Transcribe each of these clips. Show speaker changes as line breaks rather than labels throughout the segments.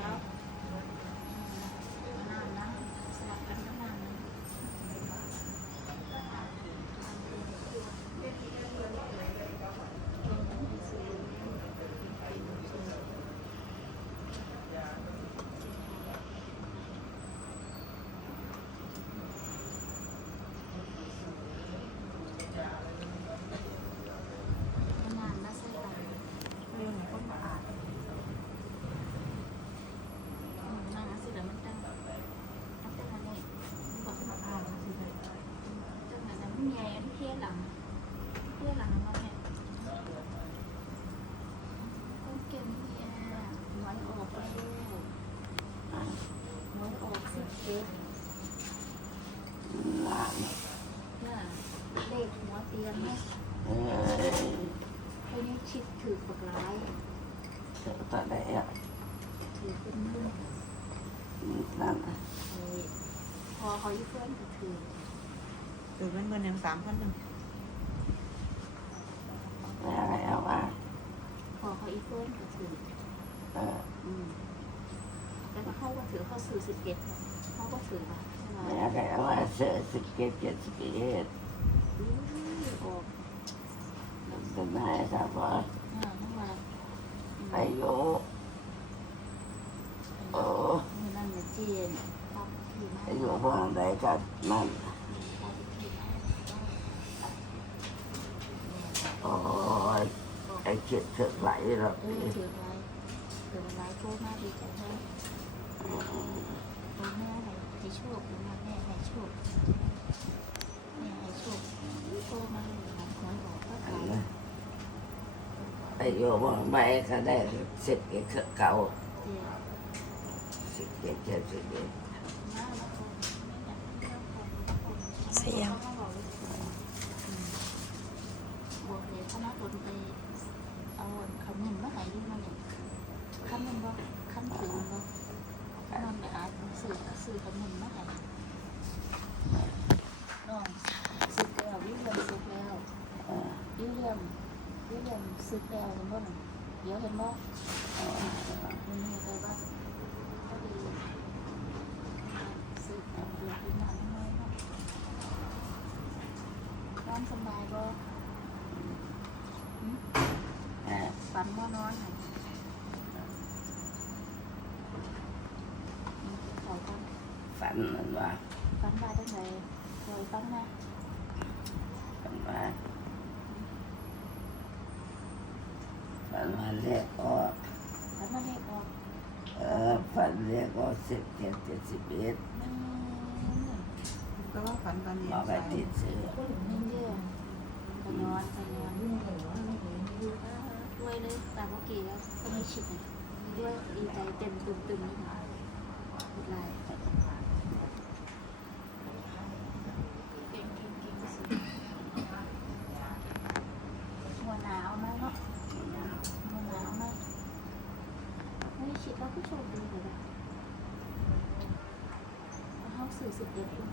แล้วนานนะสลับกันก็นานนะ นานนะใส่ตา
เรื่องนี้ก็มาอ่าน
นานนะสิแล้วมันตั้งตั้งแต่ทันนี้
ก็มาอ่านสิเลย
ตั้งแต่นั้นมันใหญ่อันเพี้ยหลังเพี้ยหลังมาเนี่ยต้องเก็บเนี่ยมันออกแล้วมันออกสิเก็บน่ะเลขหัวเตียงเนี่ยไอ้นี่ชิดถือปากร้าย
ตอนไหนอะ
ถือเป็นมือ
นั่นน่ะ
เอ้ยพอเขาอยู่เพื่อนก็ถือ
ถือเป็นเงินอย่างสามพันหนึ่ง
อะไรเอามา
พอเขาอีเพื่อนก็ถือ
เออ
อืมแล้วก็เขาก็ถือเขาสื่อสิบเอ็ดเขาก็ถือมาใช่ไหม
ไม่อะไรเอามาเสือสิบเจ็ดเจ็ดสิบเอ็ด
อือออก
เป็นไงครับว่า
อ่านั่นมา
อายุโอ้
มือนั่นเนี่ยเจียนปั๊บทีมา
อายุบ้านใดกันนั่น
ปั๊บทีมา
โอ้ยไอ้เจ็ดเถิดไหลหรอก
เออถือไว้ถือไว้โก้มาดีใจแท้โก้แม่ให้ให้โชคมาแม่ให้โชคแม่ให้โชคโก้มาหลังหวยออกก็
อัน
ขาย
นั้นอายุบ้านใดก็ได้สิบเอ็ดเก่า
เจีย
สิบเจ็ดเจ็ดสิบเอ็ด
เสียงบอกเลยคณะคนไปเอาคำนึงมาให้ดูมาเนี่ยคำนึงบ่คำถือบ่นอนไปอ่านสื่อสื่อคำนึงมาให้น้องสึกแล้ววิเลียมสึกแล้ว
เออ
วิเลียม วิเลียมสึกแล้วเห็นบ่น่ะเดี๋ยวเห็นบ่มันมีอะไรบ้างก็ดีสึกแล้วเดี๋ยวกินน้ำน้อยเนาะนอนสบายบ่
เออ
ฝันบ่นอนน่ะอืมเขากัน
ฝันนั่นว่า
ฝันว่าจังไดเคยฟังนะ
ฝันว่า ฝันว่าเรียกออก
ฝันว่าเลขออก
เออฝันเรียกว่าสิบเจ็ดเจ็ดสิบเอ็ด
อืม
ก็ว่าฝันตอนนี้
บอกให้ติดซื้อ
นิ่งเด้อไปนอนไปนอนด้วยเลยแต่เมื่อกี้แล้วก็ไม่ชิดเลยด้วยดีใจเต็มตุ่มๆนี่ค่ะพูดไรเก่งเก่งเก่งสุดหัวหนาวนะเนาะ มันหนาวมากไม่ได้คิดว่าผู้โชคดีเลยนะ เข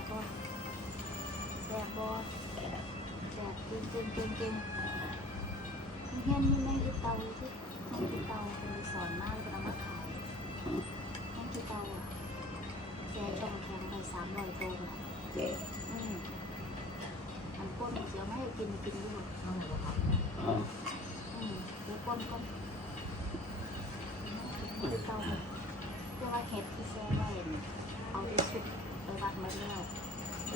บบ่แสบบ่แส
บ
เก่ง
เก่
ง
เก่
งเก่งเฮียนนี่แม่งกิน
เตา
สิแม่งกิ
น
เตาเป็นสอนมากเลยนะมาขายแม่งกินเตาอะแกจอมแข็งไปสามร้อยตัวเล
ยแจ๊
อืมอันก้นเสียวไม่ให้กินกินด้วย
เอาหรอค
รับ
อืมแล้วก้นก้นกินเตาเพื่อว่าเห็ดที่แช่ไว้เอาไปชุบ ไปวัดมาแล้ว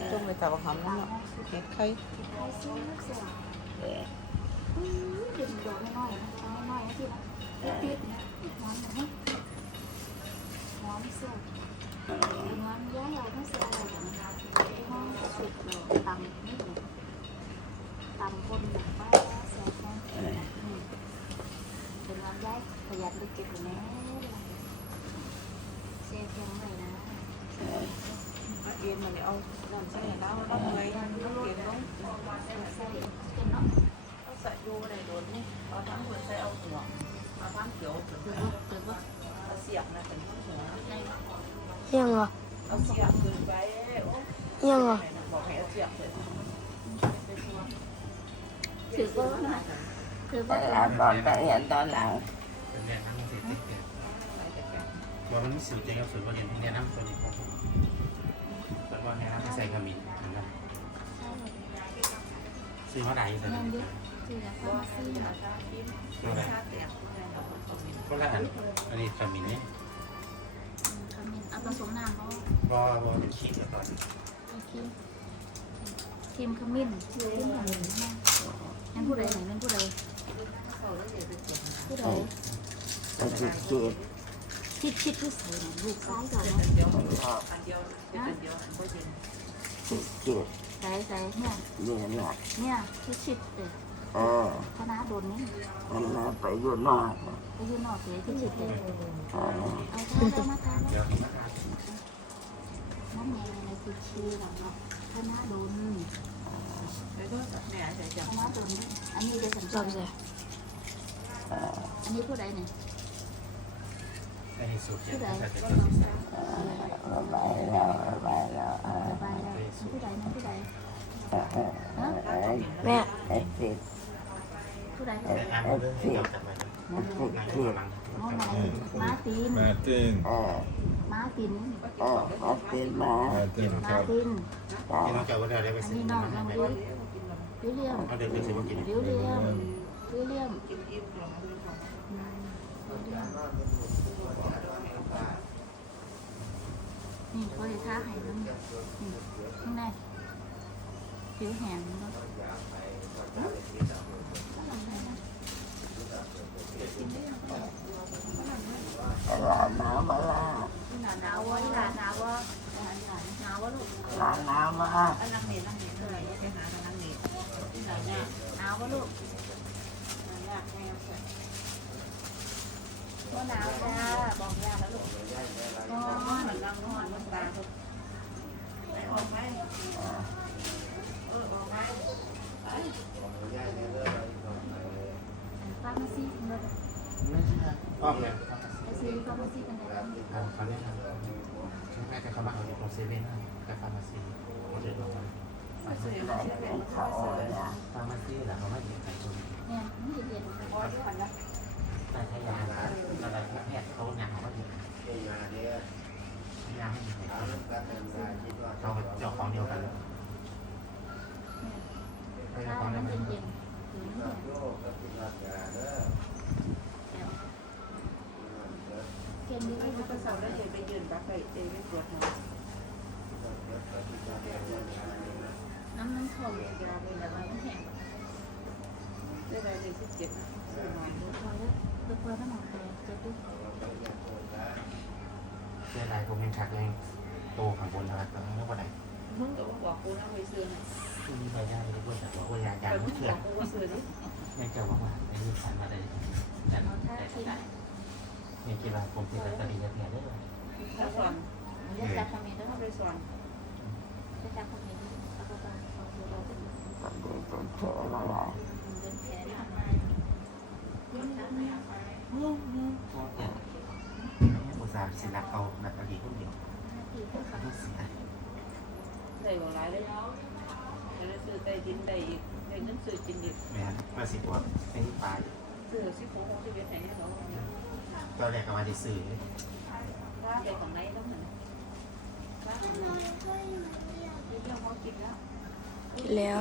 ำ
จงไปจับหำ
ล้า
แล้วเนาะ
ห้องชุบ
เฮ็ดไข่
เห็ดไทยซื้อลูกเสือ
เจ๊
อื้อดึงดอกน้อยนะน้อยๆนะที่นะติดๆนะหอม เอาเอ็น
มันเอาน้ำใส่แล้วแล้วเงยแล้วเอ็นลง
ใส่เป็นเนาะ
เอาใส่ดูในโดนนี่เอาทั้งหัวใส่เอาหัวเอาทั้งเขียว
ถือว่าถือว่า
เอาเสียบนะเป็นหัว
ใน
ยังเหรอ
เอาเสียบขึ้นไปโอ้
ยังเหรอ
บอกให้เอาเสียบเลย
ถือว่านะถือ
แต่
ว่า
หลังก่อนไปเห็นตอนหลัง
เป็นแนะนำสิติ๊กเนี่ยว่ามันมี สูตรเจ๊กับสูตรประเด็นที่แนะครับผมเป็นว่าแนะนำใส่ขมิ้นนะครับซื้อมาได้ใส่
เงินเยอะถือแล้วก็มาซื้อ
ชาพิมชาแตกอะไรเนาะตรงนี้
ก็ละอันอันนี้ขมิ้นนี่
ขมิ้นเอาผสมน้ำเพราะ
ก็ว่าเป็นขีดียวตอน
ครีมครีมขมิ้นทีมขมิ้นนั่นผู้ใดไหนนั่นผู้ใดผู้ใด
จิต จิต
คิดคิดที่ใส่ลูกซ้ายก่อน
อั
นะ
นเดียวอันเดียวอันเดียวอันก็ยิง
จิตจิต
ใส่ใส่เนี่ย
นี่แหละ
เนี่ยคิดคิดเด็
เออ
คณะโดนนี่
มันน่าไปอยู่นอก
ไปยืนนอกเสียคิดคิดเด็
เออ
เอาท่าได้มาทาน
เดี๋ยวนะครับ
น้ำแดงในคือชีหลังเนาะคณะโดน
แล้วก็แม่ใส่จับ
คณะโดนอันนี้ได้สัญ
จ
จ
บ
ร
เลย
เออ
อันนี้ผู้ใดเนี่ย
อันนี้สูตรเจ๊ใส่แต่
ก็
ตัว
ลอง
สี
ใส่
ระบายแล้วระบายแล้วเออ
สบายแล้วผู้ใดนั่นผู้ใด
เออเออเออ
แม่
ไอ้จิต
ผู้ใด
ไอ้
อ่าน
ไอ้
เรื่อง
จิ
ที่
ต
เราจับไป
ไอ้จิต
นั่ง
จิต
กำลัง
น้องไหนมาติน
มาร์ติน
เออ
มาติน
เออมาติดมา
มาร์ตินค
มา
รับ
ติน
จ้า
ที่น้องเจ้าก็ได้ได้ไป
อัน
ซื้อ
นี้
มา
น้อง
ให้
น้อง
ไป
วิลวิลเลียม
เขาเดินไปซื้อมากิน
วิลเลียมวิลเลียม
กินอิ่มลองดูของ
นี่เขาจะท่าให้มันนี่ข้างในผิวแห้งเนาะ
ตลาดน้ำมาละ
หนาววะหลานหนาววะหนาววะลูก
ร้านน้ำมา
อันนั่งเน็ตนั่งเน็ตเลยไปหาทางนั่งเน็ตที่ไหนเนี่ย
หนาววะลูก
ยากแน่ใส่
ว่าหนาวจ้าบอกยาแล้วลูก
นอนนั่งนอนมันตาเขาไปออกไหมเออออกไหมไป
ฟาร์มาซีเงิน
อ้อมเนี่ย
ไปซื้อฟาร์มาซีกันเลย
เขาแนะนำช่วงแรกเข้ามาเอาจากโรเซเว่นกับฟาร์มาซีเขาเดินลงมา
ไม่ซื้อ
ได้
ไม่ซื้อ
เป็นเขา
ฟาร์มาซีแหละเขาไม่ยิงใครชน
เนี่ยไมันจะเย็น
พอที่ผ่านแล้ว
แต่ถ้ยาอะไรแพทย์เขาหนักเขาก็ยิงยาไม่ยิงใครชนเขาเจ้าของเดียวกันเขาเจ้า
ถ้า
ของเดียวกัน
เย็นนี้
ไม่รู้ภาษาแล้วเดี๋ยวไปยืนบักไปเดี๋ยวไปวจหมอ
น้ำมันถ่วมยาเลยแต่ว่ามันแห้ง
ได้ได้เลยสิบเจ็ดนะ
เดี๋ยวพอถ้าหมดเลยจะดู
เสื้อลายผมยังชักยังโตข้างบนนะครับแต่ไม่รู้ว่าไหน
มึงก็บอกกูนะไปซื้อนะ
ที่มีใบหน้าไม่รู้ว่าแต่ว่ายายาไม่เชื่อ
อกกูว่าซื้อดิ
ไม่เจอว่าว่าไอ้นี่ขันมาเลยแต่
เอาท่าที่ไหน
มีกีฬาผมที่ลอตเตอรี่เยอะแยะเลย
ถ้าสอน
เรียกจับคอมเมนต์ด้วย
ถ้ไปสอน
เรียกจับคอมเมนต์เอไปเอาไปเอไป
ตอนเป็นเธอมาละ
เดินแขนทำไมยิ้มนะ
อุต ส่าห์ศิลปเอาแบบอดีตคนเดียว
ที่เขา
เขาเสีย
ได้บอกหลายเลยจะได้ซื้อได้ดินได้อีกได้เงินซื้อกินอีก
แม่มาสิบวัไอ้นี่ปลาย
สื่อสิโค้งชีวิตไหนเนี่ยเรา
ตอนแรกก็มาที่สื่อ
ว่าเดี๋ยวของไหนต้องเหมือนว่าของไหนเรื่องเขากินแล้ว
กินแล้ว